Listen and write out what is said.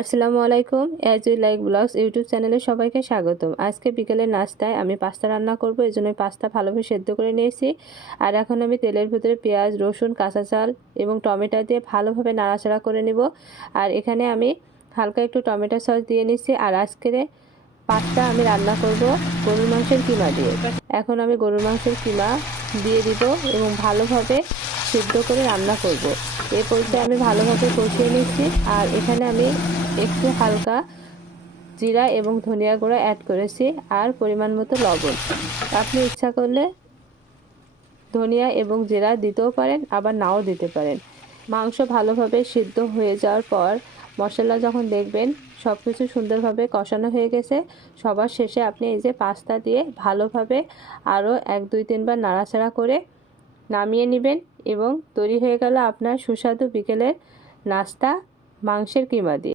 আসসালামু আলাইকুম, as you like blogs YouTube চ্যানেলে সবাইকে স্বাগতম। আজকে বিকেলের নাস্তায় আমি পাস্তা রান্না করব, এই জন্য পাস্তা ভালোভাবে সেদ্ধ করে নিয়েছি। আর এখন আমি তেলের ভিতরে পেঁয়াজ, রসুন, কাঁচা ঝাল এবং টমেটো দিয়ে ভালোভাবে নাড়াচাড়া করে নেব। আর এখানে আমি হালকা একটু টমেটো সস দিয়ে নিচ্ছি। আর আজকের পাস্তা আমি রান্না করব গরুর মাংসের কিমা দিয়ে। এখন আমি গরুর মাংসের কিমা দিয়ে দিব এবং ভালোভাবে সিদ্ধ করে রান্না করব। এই পর্যায়ে আমি ভালোভাবে কষিয়ে নিচ্ছি। আর এখানে আমি একটু হালকা জিরা এবং ধনিয়া গুঁড়া অ্যাড করেছি আর পরিমাণ মতো লবণ। আপনি ইচ্ছা করলে ধনিয়া এবং জিরা দিতেও পারেন, আবার নাও দিতে পারেন। মাংস ভালোভাবে সিদ্ধ হয়ে যাওয়ার পর মশলা যখন দেখবেন সব কিছু সুন্দরভাবে কষানো হয়ে গেছে, সবার শেষে আপনি এই যে পাস্তা দিয়ে ভালোভাবে আরও 1-2-3 বার নাড়াচাড়া করে নামিয়ে নেবেন এবং তৈরি হয়ে গেল আপনার সুস্বাদু বিকেলের নাস্তা মাংসের কিমা দিয়ে।